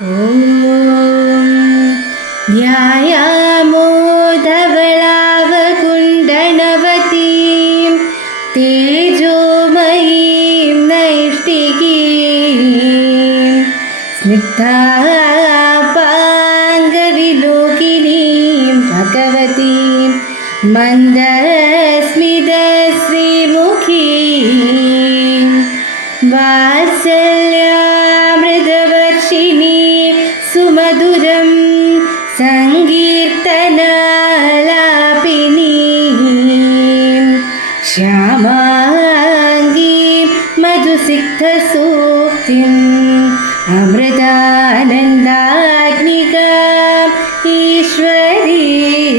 ഓം ധ്യായാമോ ധവളാവകുണ്ഡനവതീം തേജോമയീം നൈഷ്ഠികീം സ്നിഗ്ധാപാംഗവിലോകിനീം ഭഗവതീം മന്ദസ്മിതശ്രീമുഖീം വാത്സല്യാമൃതവർഷിണീ സുമധുരം സങ്കീർത്തനാലാപിനീം ശ്യാമാംഗീം മധുസിക്തസൂക്തിം അമൃതാനന്ദാഗ്നികാം ഈശ്വരീം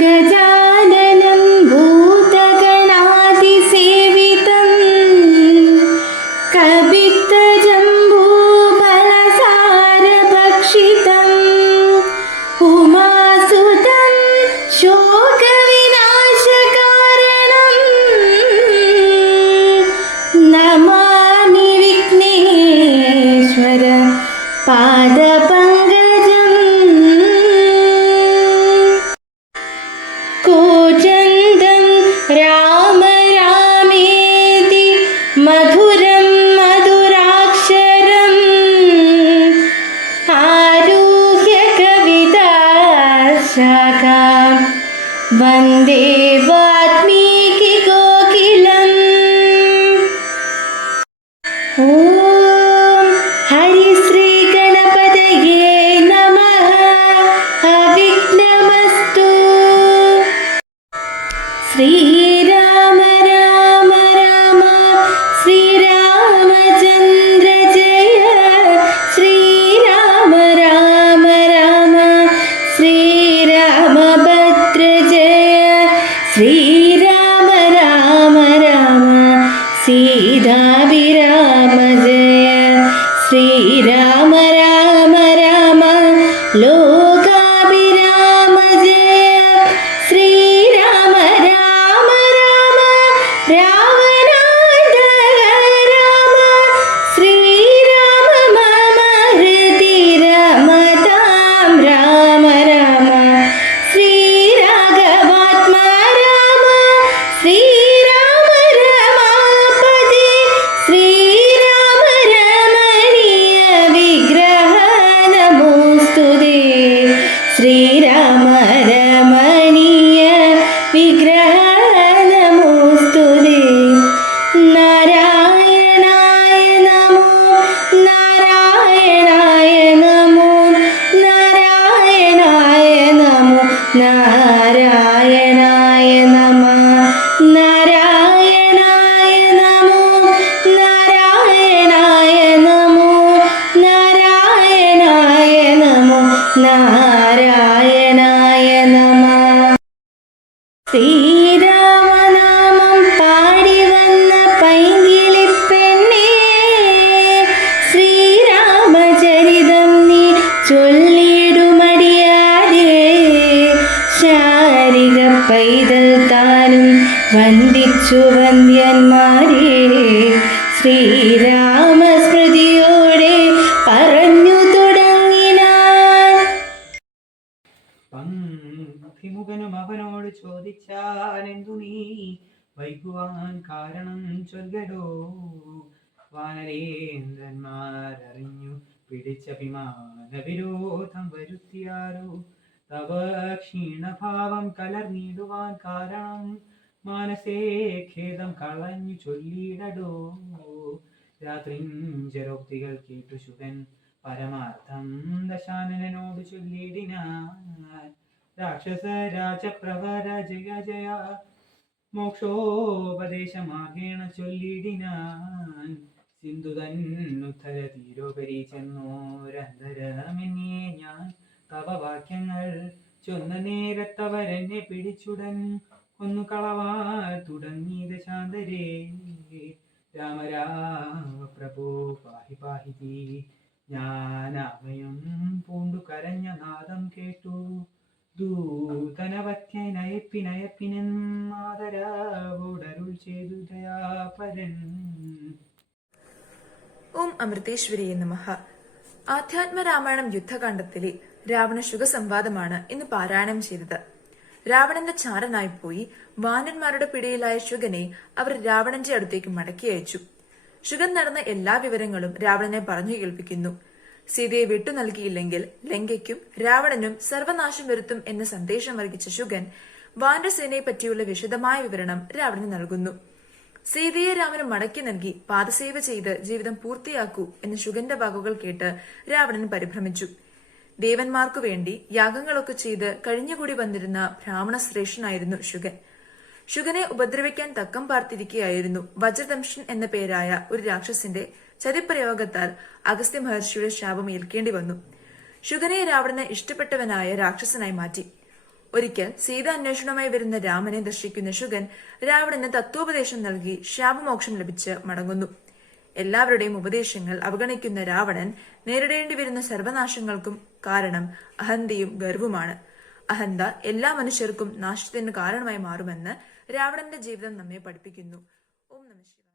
ഗജാനനം ഭൂതഗണാതിസേവിതം കപിത്തജംബൂഫലസാരഭക്ഷിതം ഉമാസുതം ശോകവിനാശകാരണം നമാമി വിഘ്നേശ്വര പാദപങ്കജം കൂജന്തം രാമ രാമേതി മധുരം മധുരാക്ഷരം ആരുഹ്യ കവിതാശാഖാം വന്ദേ വാൽമീകി കോകിലം. ഓം ഹരിശ്രീ ഗണപതയേ നമഃ. അവിഘ്നമസ്തു. ശ്രീരാമ രാമ രാമ ശ്രീരാമചന്ദ്ര ജയ. ശ്രീരാമ രാമ രാമ ശ്രീരാമഭദ്ര ജയ. ശ്രീരാമ രാമ രാമ സീതാഭിരാമ ജയ. ശ്രീരാമ രാമ രാമ ലോകാഭിരാമ ജയ. ശ്രീരാമ രാമ രാമ രാവണാന്തക രാമ. ശ്രീരാമ മമ ഹൃദി രമതാം രാമ രാമ. ശ്രീരാഘവാത്മാ രാമ. ശ്രീരാമ രമാപതി. ശ്രീരാമ രമണീയ വിഗ്രഹ നമോസ്തുതേ. ശ്രീരാമ രമണീയ വിഗ്രഹ നമോസ്തുതേ. നാരായണായ നമോ നാരായണായ നമോ നാരായണായ നമോ നാരായണായ നമ. നാരായണായ നമോ നാരായണായ നമോ നാരായണായ നമോ നാരായണായ നമ. ശ്രീരാമനാമം പാടി വന്ന പൈങ്കിളിപ്പെണ്ണേ, ശ്രീരാമചരിതം നീ ചൊല്ലിടുമടിയാതെ. ശാരിക പൈതൽ താനും വന്ദിച്ചു വന്ദ്യന്മാരെ. ശ്രീരാമസ്മൃതിയോടെ പറഞ്ഞു തുടങ്ങിനാൻ. പങ്ക്തിമുഖനും അവനോട് ചോദിച്ചാനെന്തു നീ വൈകുവാൻ കാരണം ചൊല്ലടോ. വാനരേന്ദ്രന്മാരറിഞ്ഞു പിടിച്ചഭിമാന വിരോധം വരുത്തിയാരോ. തവ ക്ഷീണഭാവം കലർന്നിടുവാൻ കാരണം മാനസേ ഖേദം കളഞ്ഞു ചൊല്ലിടടോ. രാത്രിഞ്ചരോക്തികൾ കേട്ടു ശുകൻ പരമാർത്ഥം ദശാനനോട് ചൊല്ലിടിനാൻ. രാക്ഷസ രാജപ്രവര ജയ ജയ മോക്ഷോപദേശമാകേണ ചൊല്ലിടിനാൻ. സിന്ധു തന്നുദ്ധര തീരോപരി ചെന്നോരന്തരമെന്നിയെ ഞാൻ തവ വാക്യങ്ങൾ ചൊന്ന നേരത്തവരെന്നെ പിടിച്ചുടൻ കൊന്നു കളവാൻ തുടങ്ങി ദശാന്തരേ. രാമ രാമ പ്രഭോ പാഹി പാഹി. ഞാനാമയം പൂണ്ടു കരഞ്ഞ നാദം കേട്ടു. ദൂതനവത്യനയപ്പിനയപ്പിനെന്നാദരവോടരുൾ ചെയ്തു ദയാപരൻ. ഓം അമൃതേശ്വരിയെ നമഃ. ആധ്യാത്മരാമായണം യുദ്ധകാണ്ഡത്തിലെ രാവണ ശുഗസംവാദമാണ് ഇന്ന് പാരായണം ചെയ്തത്. രാവണന്റെ ചാരനായി പോയി വാനന്മാരുടെ പിടിയിലായ ശുഗനെ അവർ രാവണന്റെ അടുത്തേക്ക് മടക്കി അയച്ചു. ശുഗൻ നടന്ന എല്ലാ വിവരങ്ങളും രാവണനെ പറഞ്ഞു കേൾപ്പിക്കുന്നു. സീതയെ വിട്ടു നൽകിയില്ലെങ്കിൽ ലങ്കയ്ക്കും രാവണനും സർവനാശം വരുത്തും എന്ന സന്ദേശം അറിയിച്ച ശുഗൻ വാനരസേനയെ പറ്റിയുള്ള വിശദമായ വിവരണം രാവണന് നൽകുന്നു. സീതയെ രാമന് മടക്കി നൽകി പാദസേവ ചെയ്ത് ജീവിതം പൂർത്തിയാക്കൂ എന്ന ശുഗന്റെ വാക്കുകൾ കേട്ട് രാവണൻ പരിഭ്രമിച്ചു. ദേവന്മാർക്കു വേണ്ടി യാഗങ്ങളൊക്കെ ചെയ്ത് കഴിഞ്ഞുകൂടി വന്നിരുന്ന ബ്രാഹ്മണ ശ്രേഷ്ഠനായിരുന്നു ശുഗൻ. ശുഗനെ ഉപദ്രവിക്കാൻ തക്കം പാർത്തിരിക്കുകയായിരുന്നു വജ്രദംഷൻ എന്ന പേരായ ഒരു രാക്ഷസിന്റെ ചതിപ്രയോഗത്താൽ അഗസ്ത്യ മഹർഷിയുടെ ശാപം ഏൽക്കേണ്ടി വന്നു. ശുഗനെ രാവണന് ഇഷ്ടപ്പെട്ടവനായ രാക്ഷസനായി മാറ്റി. ഒരിക്കൽ സീത അന്വേഷണവുമായി വരുന്ന രാമനെ ദർശിക്കുന്ന ശുഗൻ രാവണന് തത്വോപദേശം നൽകി ശാപമോക്ഷം ലഭിച്ച് മടങ്ങുന്നു. എല്ലാവരുടെയും ഉപദേശങ്ങൾ അവഗണിക്കുന്ന രാവണൻ നേരിടേണ്ടി വരുന്ന സർവനാശങ്ങൾക്കും കാരണം അഹന്തയും ഗർവുമാണ്. അഹന്ത എല്ലാ മനുഷ്യർക്കും നാശത്തിന് കാരണമായി മാറുമെന്ന് രാവണന്റെ ജീവിതം നമ്മെ പഠിപ്പിക്കുന്നു. ഓം നമഃ ശിവായ.